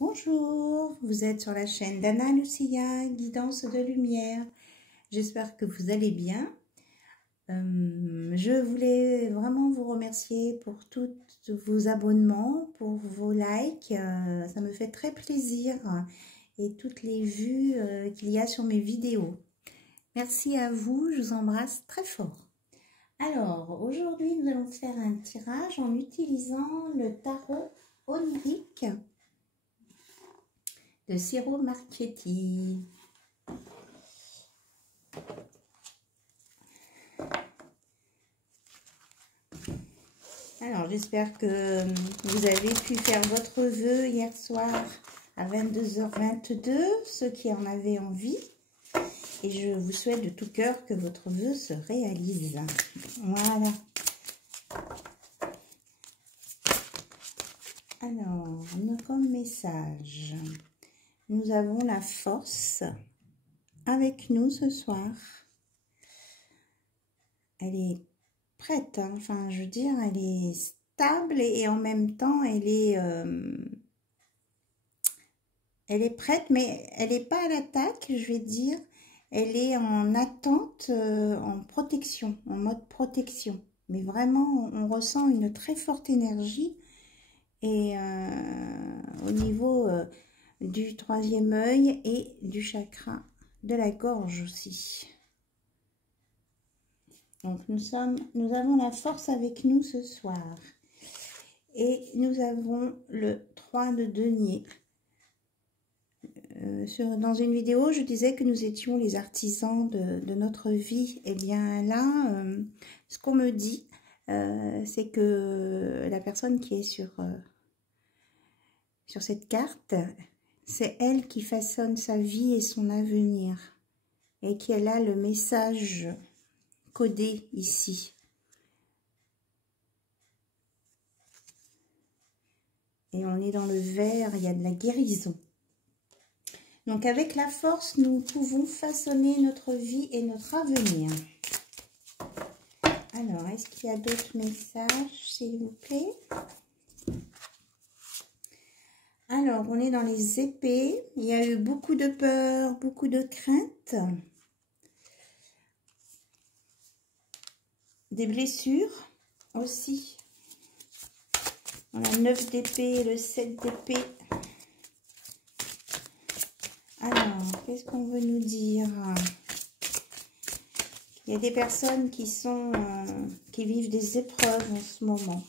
Bonjour, vous êtes sur la chaîne d'Anna Lucia, guidance de lumière. J'espère que vous allez bien. Je voulais vraiment vous remercier pour tous vos abonnements, pour vos likes. Ça me fait très plaisir et toutes les vues qu'il y a sur mes vidéos. Merci à vous, je vous embrasse très fort. Alors, aujourd'hui, nous allons faire un tirage en utilisant le tarot onirique de Ciro Marchetti. Alors, j'espère que vous avez pu faire votre vœu hier soir à 22h22, ceux qui en avaient envie. Et je vous souhaite de tout cœur que votre vœu se réalise. Voilà. Alors, comme message, nous avons la force avec nous ce soir. Elle est prête, hein. Enfin, je veux dire, elle est stable et en même temps, elle est prête, mais elle n'est pas à l'attaque, je vais dire. Elle est en attente, en protection, en mode protection. Mais vraiment, on ressent une très forte énergie. Et au niveau du troisième œil et du chakra de la gorge aussi. Donc nous avons la force avec nous ce soir. Et nous avons le 3 de denier. Dans une vidéo, je disais que nous étions les artisans de notre vie. Et bien là, ce qu'on me dit, c'est que la personne qui est sur cette carte, c'est elle qui façonne sa vie et son avenir. Et qu'elle a le message codé ici. Et on est dans le vert, il y a de la guérison. Donc avec la force, nous pouvons façonner notre vie et notre avenir. Alors, est-ce qu'il y a d'autres messages, s'il vous plaît? Alors, on est dans les épées. Il y a eu beaucoup de peur, beaucoup de crainte. Des blessures aussi. On a 9 d'épée et le 7 d'épée. Alors, qu'est-ce qu'on veut nous dire? Il y a des personnes qui vivent des épreuves en ce moment.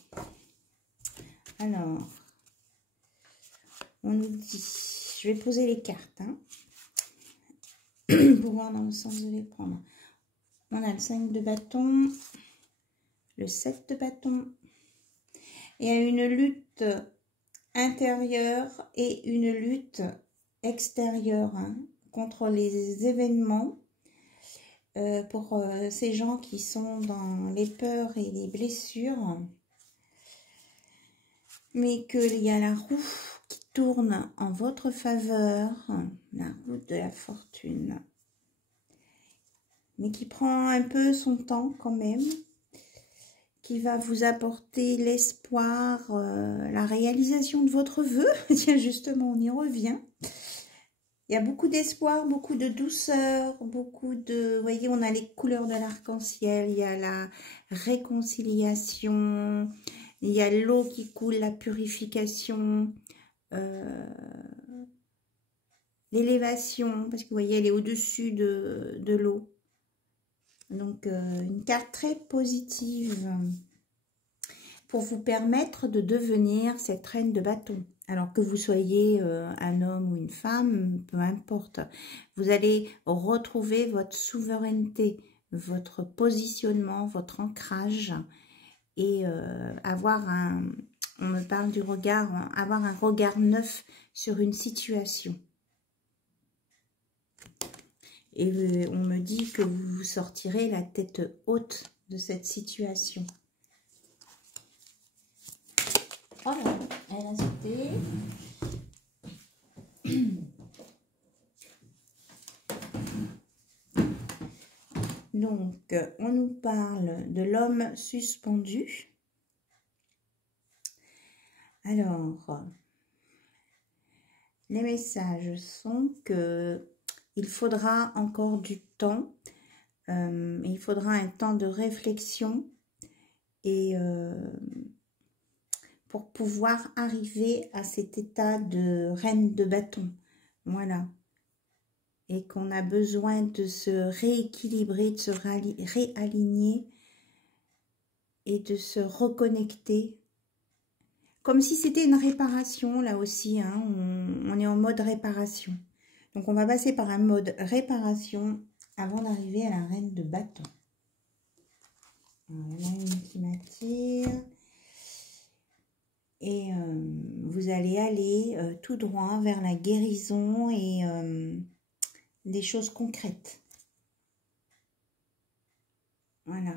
Alors, on nous dit, je vais poser les cartes, hein, pour voir dans le sens de les prendre. On a le 5 de bâton, le 7 de bâton. Il y a une lutte intérieure et une lutte extérieure, hein, contre les événements. Pour ces gens qui sont dans les peurs et les blessures. Mais qu'il y a la roue qui tourne en votre faveur, la roue de la fortune. Mais qui prend un peu son temps quand même. Qui va vous apporter l'espoir, la réalisation de votre vœu. Tiens, justement, on y revient. Il y a beaucoup d'espoir, beaucoup de douceur, beaucoup de... Vous voyez, on a les couleurs de l'arc-en-ciel, il y a la réconciliation, il y a l'eau qui coule, la purification, l'élévation, parce que vous voyez, elle est au-dessus de l'eau. Donc, une carte très positive pour vous permettre de devenir cette reine de bâton. Alors que vous soyez un homme ou une femme, peu importe. Vous allez retrouver votre souveraineté, votre positionnement, votre ancrage. Et avoir on me parle du regard, avoir un regard neuf sur une situation. Et on me dit que vous sortirez la tête haute de cette situation. Voilà, elle a sauté. Donc, on nous parle de l'homme suspendu. Alors, les messages sont que il faudra encore du temps, il faudra un temps de réflexion et pour pouvoir arriver à cet état de reine de bâton. Voilà. Et qu'on a besoin de se rééquilibrer, de se réaligner et de se reconnecter. Comme si c'était une réparation, là aussi, hein, on est en mode réparation. Donc, on va passer par un mode réparation avant d'arriver à la reine de bâton. Voilà, une qui m'attire. Et vous allez aller tout droit vers la guérison et des choses concrètes. Voilà.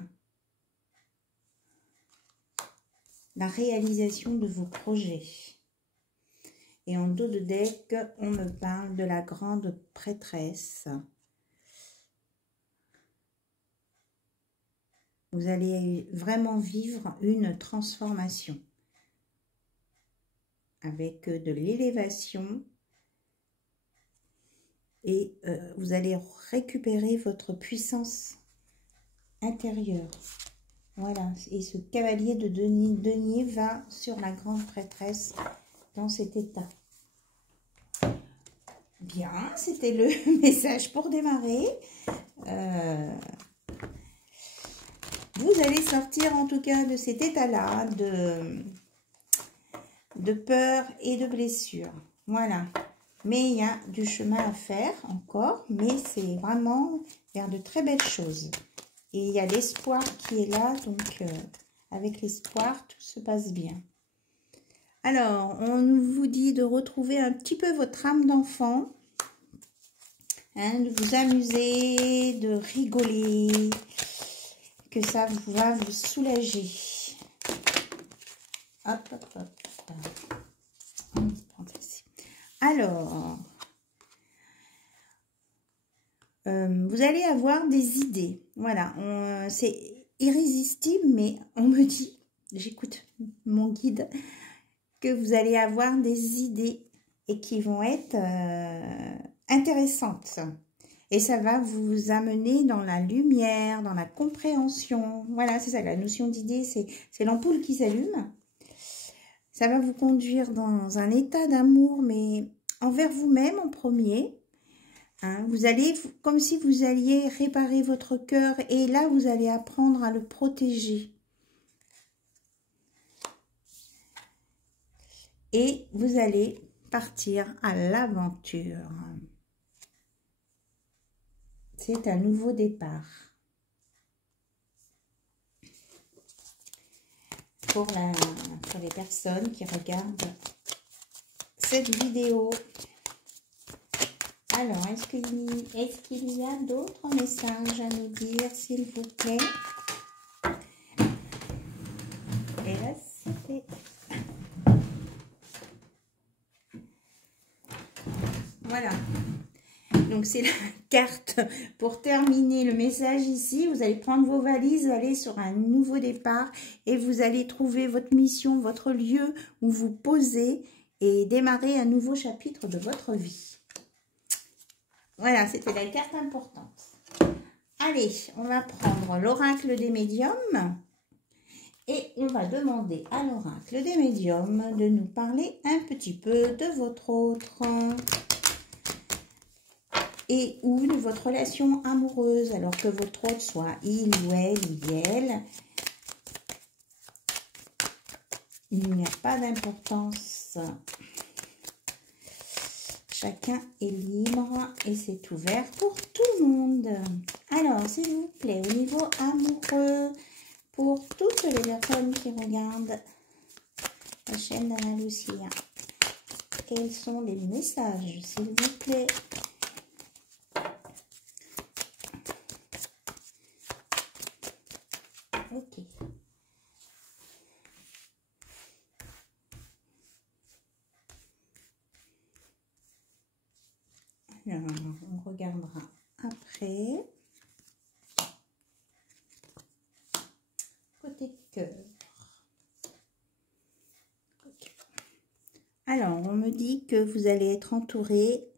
La réalisation de vos projets. Et en dos de deck, on me parle de la grande prêtresse. Vous allez vraiment vivre une transformation avec de l'élévation et vous allez récupérer votre puissance intérieure. Voilà, et ce cavalier de denier va sur la grande prêtresse dans cet état. Bien, c'était le message pour démarrer. Vous allez sortir en tout cas de cet état-là de peur et de blessure. Voilà. Mais il y a du chemin à faire encore, mais c'est vraiment vers de très belles choses. Et il y a l'espoir qui est là, donc avec l'espoir, tout se passe bien. Alors, on vous dit de retrouver un petit peu votre âme d'enfant, hein, de vous amuser, de rigoler, que ça va vous soulager. Hop, hop, hop. Alors, vous allez avoir des idées. Voilà, c'est irrésistible, mais on me dit, j'écoute mon guide, que vous allez avoir des idées et qui vont être intéressantes. Et ça va vous amener dans la lumière, dans la compréhension. Voilà, c'est ça, la notion d'idée, c'est l'ampoule qui s'allume. Ça va vous conduire dans un état d'amour, mais envers vous-même en premier. Hein, vous allez, comme si vous alliez réparer votre cœur et là, vous allez apprendre à le protéger. Et vous allez partir à l'aventure. C'est un nouveau départ. Pour les personnes qui regardent cette vidéo. Alors, est-ce qu'il y a d'autres messages à nous dire, s'il vous plaît? Et là, c'était... Voilà. Donc, c'est la carte pour terminer le message ici. Vous allez prendre vos valises, aller sur un nouveau départ et vous allez trouver votre mission, votre lieu où vous posez et démarrer un nouveau chapitre de votre vie. Voilà, c'était la carte importante. Allez, on va prendre l'oracle des médiums et on va demander à l'oracle des médiums de nous parler un petit peu de votre autre et ou de votre relation amoureuse, alors que votre autre soit il ou elle, il n'y a pas d'importance. Chacun est libre et c'est ouvert pour tout le monde. Alors, s'il vous plaît, au niveau amoureux, pour toutes les personnes qui regardent la chaîne d'Anna Lucia, quels sont les messages, s'il vous plaît? Ok. Alors, on regardera après. Côté cœur. Okay. Alors, on me dit dit que vous allez être entouré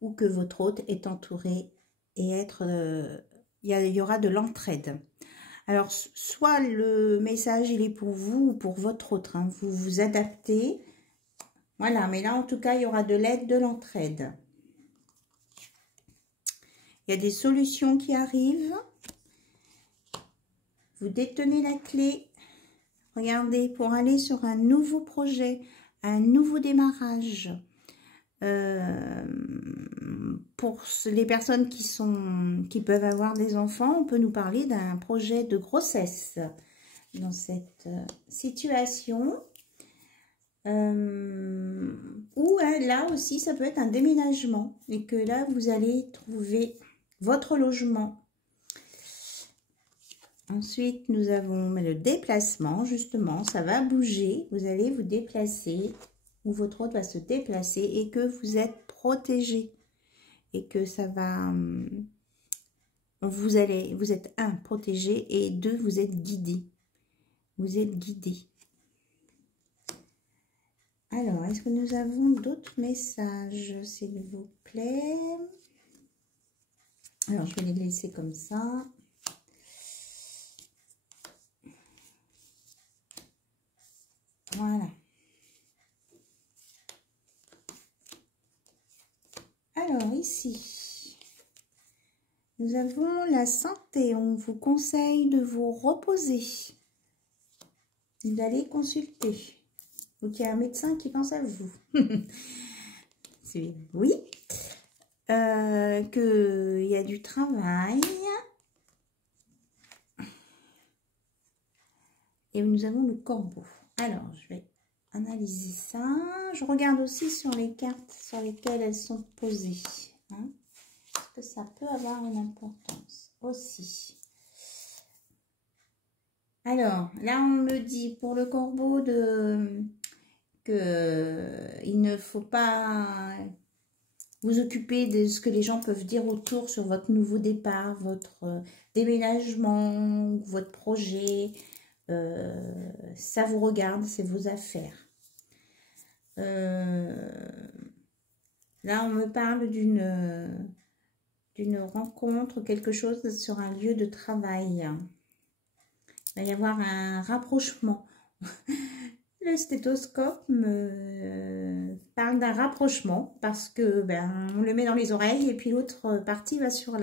ou que votre hôte est entouré et être, il y aura de l'entraide. Alors, soit le message, il est pour vous ou pour votre hôte, hein, vous vous adaptez. Voilà, mais là, en tout cas, il y aura de l'aide, de l'entraide. Il y a des solutions qui arrivent. Vous détenez la clé. Regardez, pour aller sur un nouveau projet, un nouveau démarrage. Pour les personnes qui peuvent avoir des enfants, on peut nous parler d'un projet de grossesse dans cette situation. Ou là aussi, ça peut être un déménagement et que là, vous allez trouver votre logement. Ensuite, nous avons le déplacement, justement, ça va bouger. Vous allez vous déplacer ou votre hôte va se déplacer et que vous êtes protégé. Et que ça va... Vous êtes protégé et 2, vous êtes guidé. Vous êtes guidé. Alors, est-ce que nous avons d'autres messages, s'il vous plaît? Alors, je vais les laisser comme ça. Voilà. Alors, ici, nous avons la santé. On vous conseille de vous reposer, d'aller consulter. Donc, il y a un médecin qui pense à vous. Oui. Qu'il y a du travail. Et nous avons le corbeau. Alors, je vais analyser ça. Je regarde aussi sur les cartes sur lesquelles elles sont posées. Hein, parce que ça peut avoir une importance aussi. Alors, là, on me dit pour le corbeau il ne faut pas vous occuper de ce que les gens peuvent dire autour sur votre nouveau départ, votre déménagement, votre projet. Ça vous regarde, c'est vos affaires. Là, on me parle d'une rencontre, quelque chose sur un lieu de travail. Il va y avoir un rapprochement. Le stéthoscope me parle d'un rapprochement parce que on le met dans les oreilles et puis l'autre partie va sur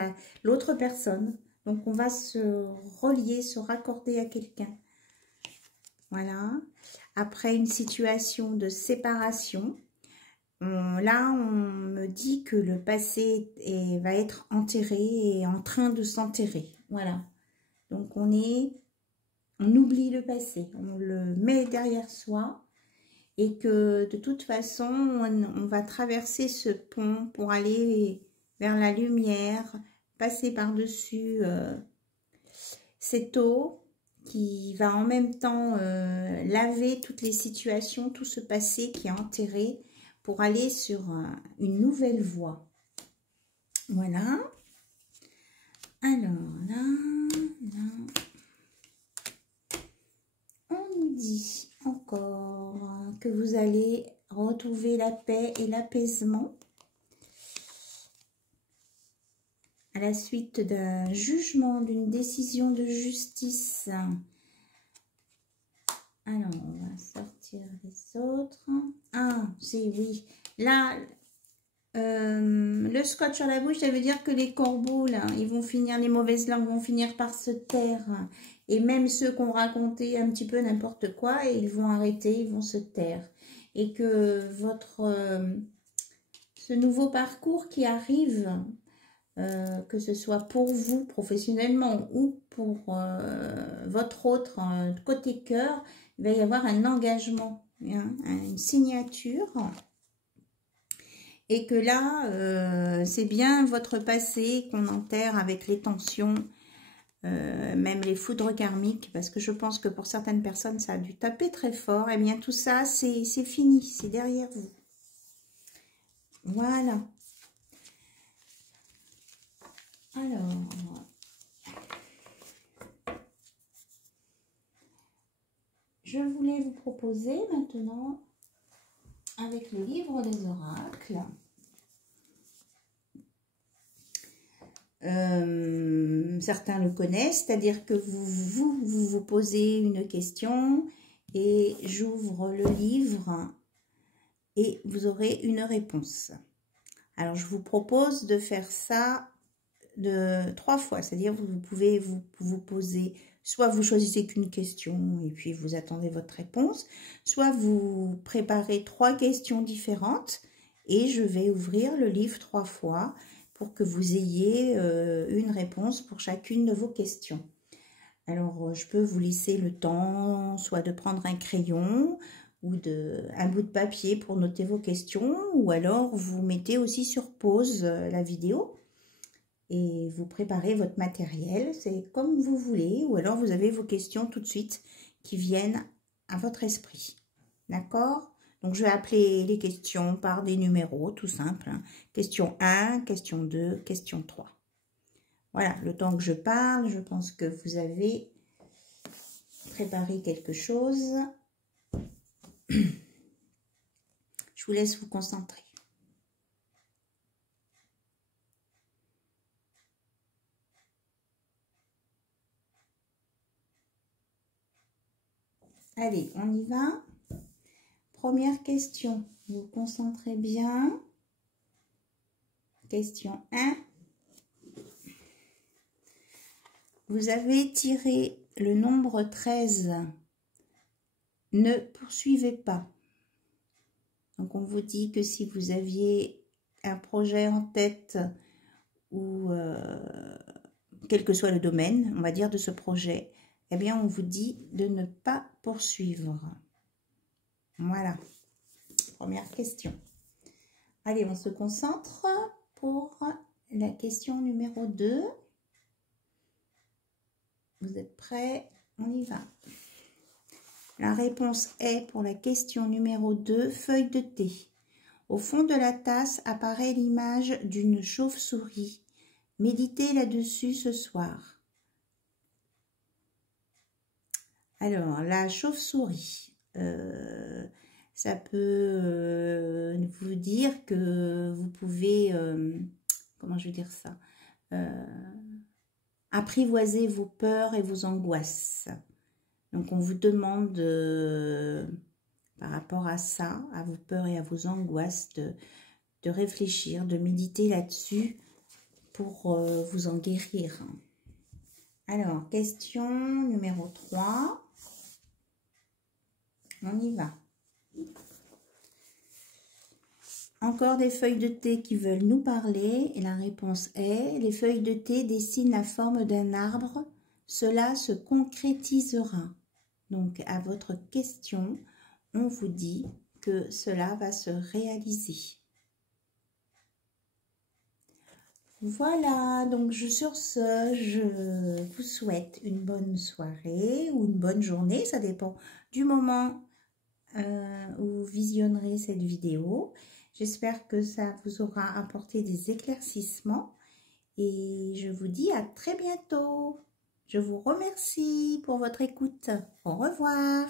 l'autre personne. Donc, on va se relier, se raccorder à quelqu'un. Voilà. Après une situation de séparation, là, on me dit que le passé va être enterré et en train de s'enterrer. Voilà. Donc, on oublie le passé, on le met derrière soi et que de toute façon, on va traverser ce pont pour aller vers la lumière, passer par-dessus cette eau qui va en même temps laver toutes les situations, tout ce passé qui est enterré pour aller sur une nouvelle voie. Voilà. Alors là, on nous dit encore que vous allez retrouver la paix et l'apaisement à la suite d'un jugement, d'une décision de justice. Alors, on va sortir les autres. Ah, si, oui. Là, le scotch sur la bouche, ça veut dire que les corbeaux, là, ils vont finir, les mauvaises langues vont finir par se taire. Et même ceux qui ont raconté un petit peu n'importe quoi, et ils vont arrêter, ils vont se taire. Et que ce nouveau parcours qui arrive, que ce soit pour vous professionnellement ou pour votre autre côté cœur, il va y avoir un engagement, hein, une signature. Et que là, c'est bien votre passé qu'on enterre avec les tensions, même les foudres karmiques, parce que je pense que pour certaines personnes, ça a dû taper très fort. Et bien tout ça, c'est fini, c'est derrière vous. Voilà. Alors, je voulais vous proposer maintenant avec le livre des oracles. Certains le connaissent, c'est-à-dire que vous posez une question et j'ouvre le livre et vous aurez une réponse. Alors, je vous propose de faire ça de 3 fois, c'est-à-dire vous pouvez vous poser, soit vous choisissez qu'une question et puis vous attendez votre réponse, soit vous préparez 3 questions différentes et je vais ouvrir le livre 3 fois pour que vous ayez une réponse pour chacune de vos questions. Alors, je peux vous laisser le temps, soit de prendre un crayon ou un bout de papier pour noter vos questions, ou alors vous mettez aussi sur pause la vidéo et vous préparez votre matériel, c'est comme vous voulez, ou alors vous avez vos questions tout de suite qui viennent à votre esprit. D'accord ? Donc, je vais appeler les questions par des numéros, tout simple. Hein. Question 1, question 2, question 3. Voilà, le temps que je parle, je pense que vous avez préparé quelque chose. Je vous laisse vous concentrer. Allez, on y va. Première question, vous vous concentrez bien. Question 1. Vous avez tiré le nombre 13. Ne poursuivez pas. Donc, on vous dit que si vous aviez un projet en tête ou quel que soit le domaine, on va dire, de ce projet, eh bien, on vous dit de ne pas poursuivre. Voilà. Première question. Allez, on se concentre pour la question numéro 2. Vous êtes prêts? On y va. La réponse est pour la question numéro 2, feuille de thé. Au fond de la tasse apparaît l'image d'une chauve-souris. Méditez là-dessus ce soir. Alors, la chauve-souris, ça peut vous dire que vous pouvez, comment je vais dire ça, apprivoiser vos peurs et vos angoisses. Donc, on vous demande, par rapport à ça, à vos peurs et à vos angoisses, de réfléchir, de méditer là-dessus pour vous en guérir. Alors, question numéro 3. On y va. Encore des feuilles de thé qui veulent nous parler. Et la réponse est, les feuilles de thé dessinent la forme d'un arbre. Cela se concrétisera. Donc, à votre question, on vous dit que cela va se réaliser. Voilà, donc sur ce, je vous souhaite une bonne soirée ou une bonne journée. Ça dépend du moment où vous visionnerez cette vidéo. J'espère que ça vous aura apporté des éclaircissements. Et je vous dis à très bientôt. Je vous remercie pour votre écoute. Au revoir.